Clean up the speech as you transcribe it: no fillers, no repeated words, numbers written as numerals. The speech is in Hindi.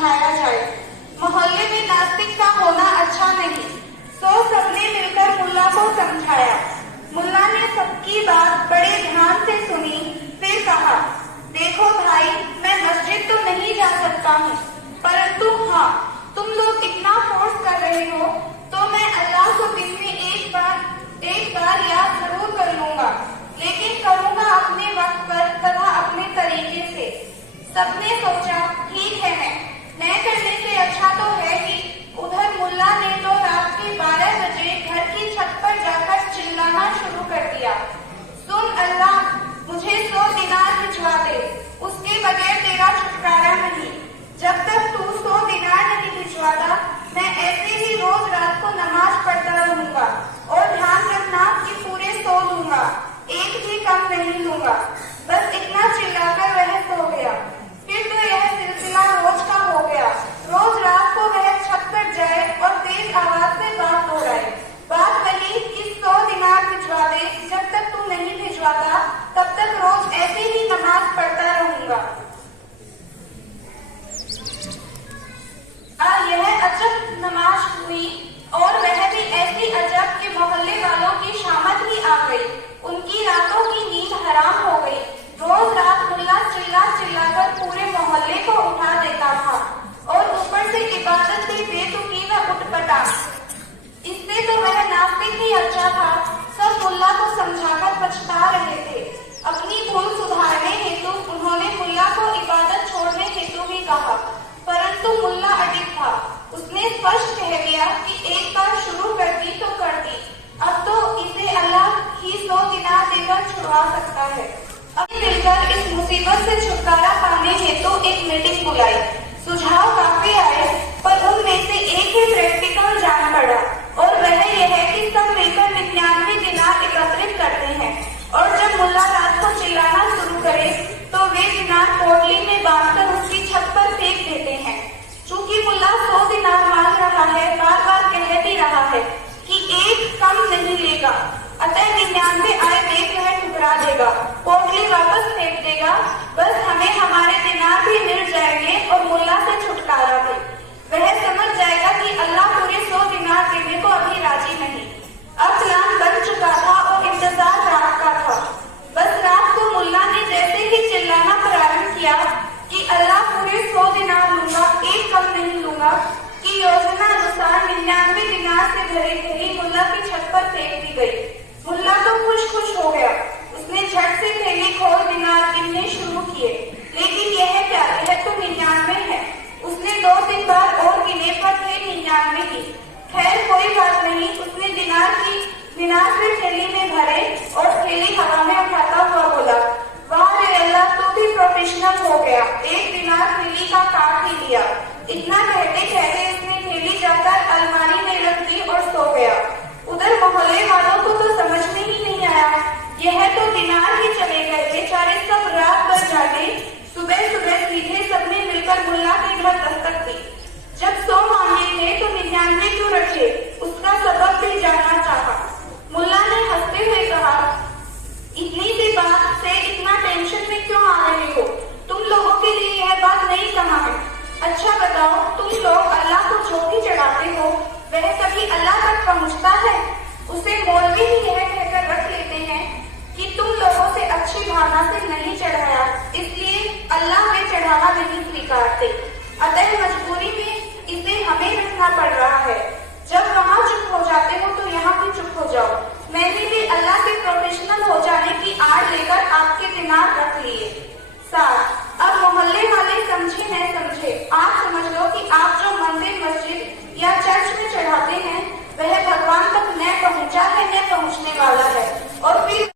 समझाया जाए। मोहल्ले में नास्तिकता होना अच्छा नहीं, तो सबने मिलकर मुल्ला को समझाया। मुल्ला ने सबकी बात बड़े ध्यान से सुनी, फिर कहा, देखो भाई, मैं मस्जिद तो नहीं जा सकता हूँ, परंतु हाँ, तुम लोग इतना फोर्स कर रहे हो तो मैं अल्लाह को दिन में एक बार याद जरूर कर लूंगा, लेकिन करूंगा अपने वक्त पर तथा अपने तरीके से। सबने सोचा, ठीक है, मैं करने से अच्छा तो है ही। उधर मुल्ला ने तो रात के 12 बजे घर की छत पर जाकर चिल्लाना शुरू कर दिया, सुन अल्लाह, मुझे 100 दिनार भिजवा दे, उसके बगैर तेरा छुटकारा नहीं। जब तक तू 100 दिनार नहीं भिजवाता, मैं ऐसे ही रोज रात को नमाज पढ़ता रहूंगा, और ध्यान रखना कि पूरे 100 दूंगा, एक भी कम नहीं लूंगा। बस इतना चिल्लाकर वह सो गया। फिर तो यह सिलसिला रोज का हो गया। रोज रात को वह छत पर जाए और तेज आवाज से बात दोहराए। बात वही कि 100 दिनार भिजवा दे, जब तक तू नहीं भिजवाता तब तक रोज ऐसे ही नमाज पढ़ता रहूंगा। यह अजब नमाज हुई, और वह भी ऐसी अजब कि मोहल्ले वालों की शामत ही आ गई। उनकी रातों की नींद हराम हो गई। रोज रात मुल्ला चिल्ला चिल्लाकर पूरे मोहल्ले को उठा देता था, और ऊपर से इबादत से बेतुकी व उटपटा। इससे तो वह नास्तिक ही अच्छा था। सब मुल्ला को समझाकर पछता रहे थे। अपनी भूल सुधारने हेतु उन्होंने मुल्ला को इबादत छोड़ने हेतु भी कहा, परंतु मुल्ला अडिग था। उसने स्पष्ट कह दिया कि एक बार शुरू कर दी तो कर दी, अब तो इसे अल्लाह ही 100 दिनार देकर छुड़वा सकता है। अब मिलकर इस मुसीबत से छुटकारा पाने हेतु एक मीटिंग बुलाई। सुझाव काफी आए, पर उनमें से एक ही प्रैक्टिकल जान पड़ा, और वह यह है कि सब मिलकर 99 दिनार एकत्रित करते हैं, और जब मुल्ला रात को चिल्लाना शुरू करे तो वे दिनार पोटली में बांधकर उसकी छत पर फेंक देते हैं। चूंकि मुल्ला 100 दिनार मांग रहा है, बार बार कह भी रहा है कि एक कम नहीं लेगा, अतः 99 आए देख वह ठुकरा देगा, पोटली वापस फेंक देगा। बस हमें हमारे दिनार भी मिल जाएंगे और मुल्ला से छुटकारा भी। वह समझ जाएगा कि अल्लाह पूरे 100 दिनार देने को अभी राजी नहीं। अब प्लान बन चुका था और इंतजार रात का था। बस रात को मुल्ला ने जैसे ही चिल्लाना प्रारंभ किया कि अल्लाह पूरे 100 दिनार लूंगा, एक कम नहीं लूंगा, की योजना अनुसार 99 दिनार से भरी थैली मुल्ला की छत पर फेंक दी गई। मुल्ला तो खुश हो गया। उसने झट से थैली खोल दिनार गिनने शुरू किए, लेकिन यह क्या, यह तो 99 है। उसने 2-3 बार और गिने पर थे 99 ही। खैर कोई बात नहीं, उसने दिनार से थैली में भरे और थैली हवा में उठाता हुआ बोला, वाह रे अल्लाह, तू भी प्रोफेशनल हो गया, एक दिनार थैली का काट ही लिया। इतना कहते कहते उसने थैली जाकर अलमारी में रख दी और सो गया। उधर मोहल्ले वालों को तो समझ में ही नहीं आया, यह तो दिनार ही चले गए। बेचारे सब रात भर जागे। सुबह सुबह सीधे सबने मिलकर मुल्ला के घर दस्तक दी। जब 100 मांगे थे तो 99 क्यों रखे, उसका सबब भी जानना चाहा। मुल्ला ने हंसते हुए कहा, इतनी सी बात से इतना टेंशन में क्यों आ रहे हो? तुम लोगों के लिए यह बात नहीं कहा है। अच्छा बताओ, तुम लोग अल्लाह को जो भी चढ़ाते हो वह कभी अल्लाह तक पहुँचता है? उसे मौलवी ही यह कहकर रख लेते हैं कि तुम लोगों से अच्छी भावना से नहीं चढ़ाया, इसलिए अल्लाह में चढ़ावा नहीं स्वीकारते। अतः मजबूरी में इसे हमें रखना पड़ रहा है। जब वहाँ चुप हो जाते हो तो यहाँ भी चुप हो जाओ। मैंने भी अल्लाह के प्रोफेशनल हो जाने की आड़ लेकर आपके दिमाग रख लिए। साथ अब मोहल्ले वाले समझे न समझे, आप समझ लो कि आप जो मंदिर, मस्जिद या चर्च में चढ़ाते हैं वह भगवान तक न पहुँचा है, न पहुँचने वाला है, और फिर